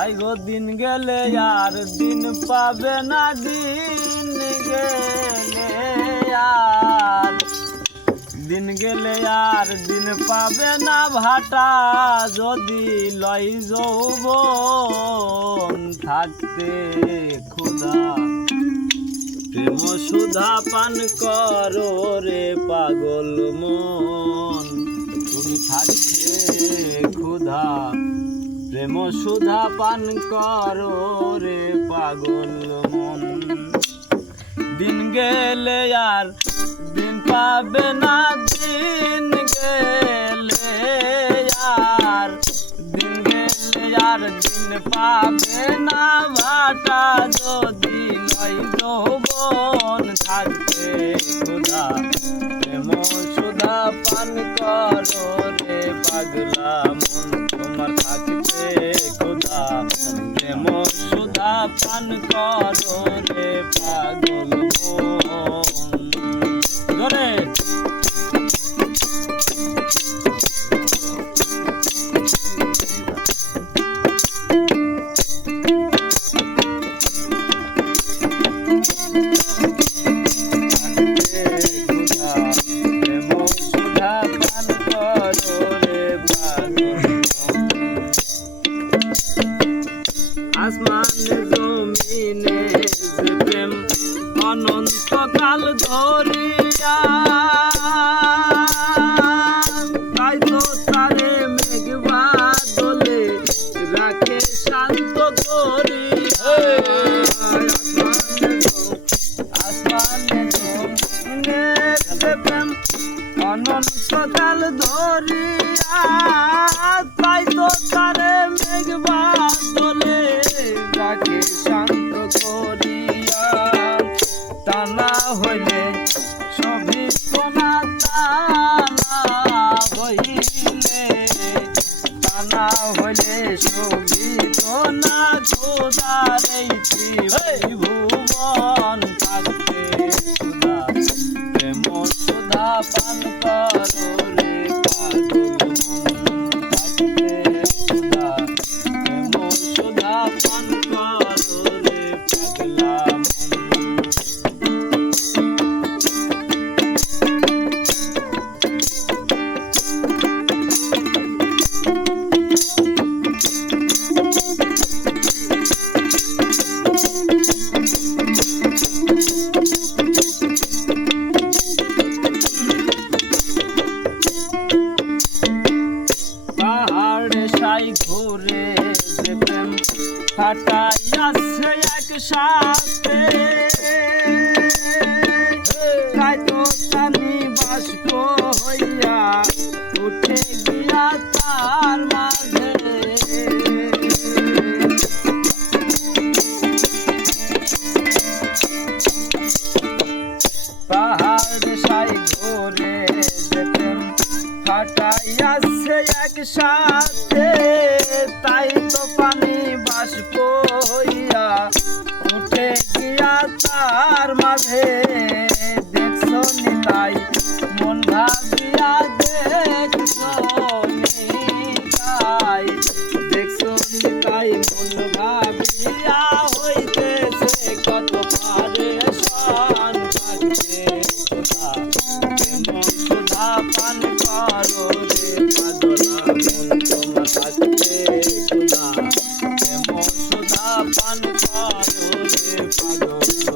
I go দিন গেলে আর দিন পাবে না দিন গেলে আর। দিন গেলে আর দিন পাবে না ভাটা, যদি লই যৌবন থাকতে ক্ষুধা প্রেম সুধা পান করো রে পাগল মন। তুমি থাকতে ক্ষুধা। প্রেম সুধা পান করো রে পাগল মন। দিন গেলে আর দিন পাবে না, দিন গেলে আর দিন গেলে আর দিন পাবে না। ভাটা যদি লই যৌবন থাকতে খোদা, প্রেম সুধা পান করো রে পাগলা মন। তোমার থাকতে পান করো রে পাগল ধরে। Thank থাকতে জমিনে যে প্রেম অনন্তকাল ধরিয়া তাই তো তারে মেঘবা দোলে রাখে শান্ত করিয়া আসমানে যে প্রেম অনন্তকাল ধরিয়া তাই তো তারে মেঘবা দোলে তাকে শান্ত করিয়া টানা হইলে সবই কোনা টানা হইলে টানা হইলে সবই কোনা খোদার ভুবন থাকতে খুদা প্রেম সুধা পান করো রে পাগল? ফাটাইয়াছে এক সাথে। তাই তো জানি বাষ্প হইয়া উঠে গিয়া তার মাঝে। পাহাড় সাই ঘুরে একসাথে তাই তার মাঝে দেখছ নিতাই, মন ভাবিয়া দেখছ নিতাই। দেখছ নিতাই, মন ভাবিয়া হইতেছে কত পারে মন সুধা পান করো রে মন মন সুধা পান করো রে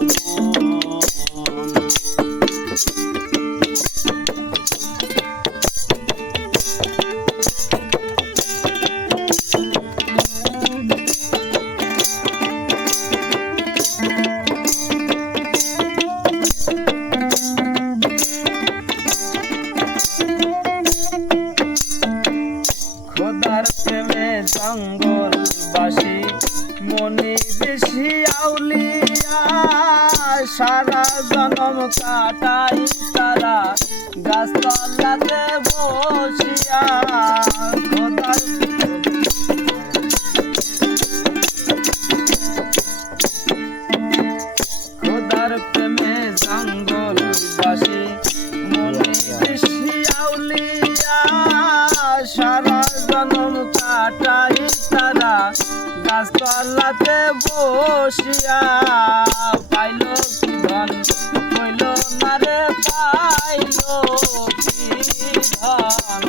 জঙ্গল বাসি, মনি ঋষি আউলিয়া, সারা জনম কাটাই তারা গাছতলাতে বসিয়া খোদার খোদার প্রেমে জঙ্গল গাছতলাতে বসিয়া পাইল কি ধন হইল না রে, পাইল কি ধন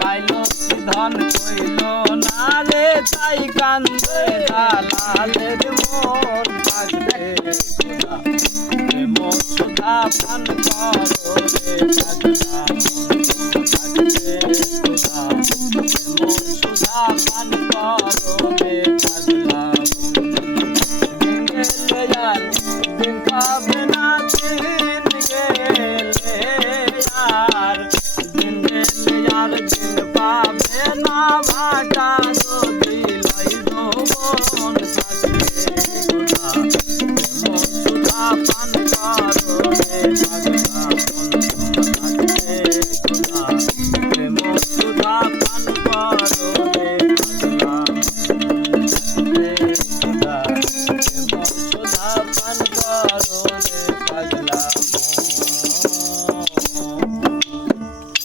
পাইল কি ধন কইল, না রে, তাই কান্দে লালের মন পাগলে খোদা সুধা পান করো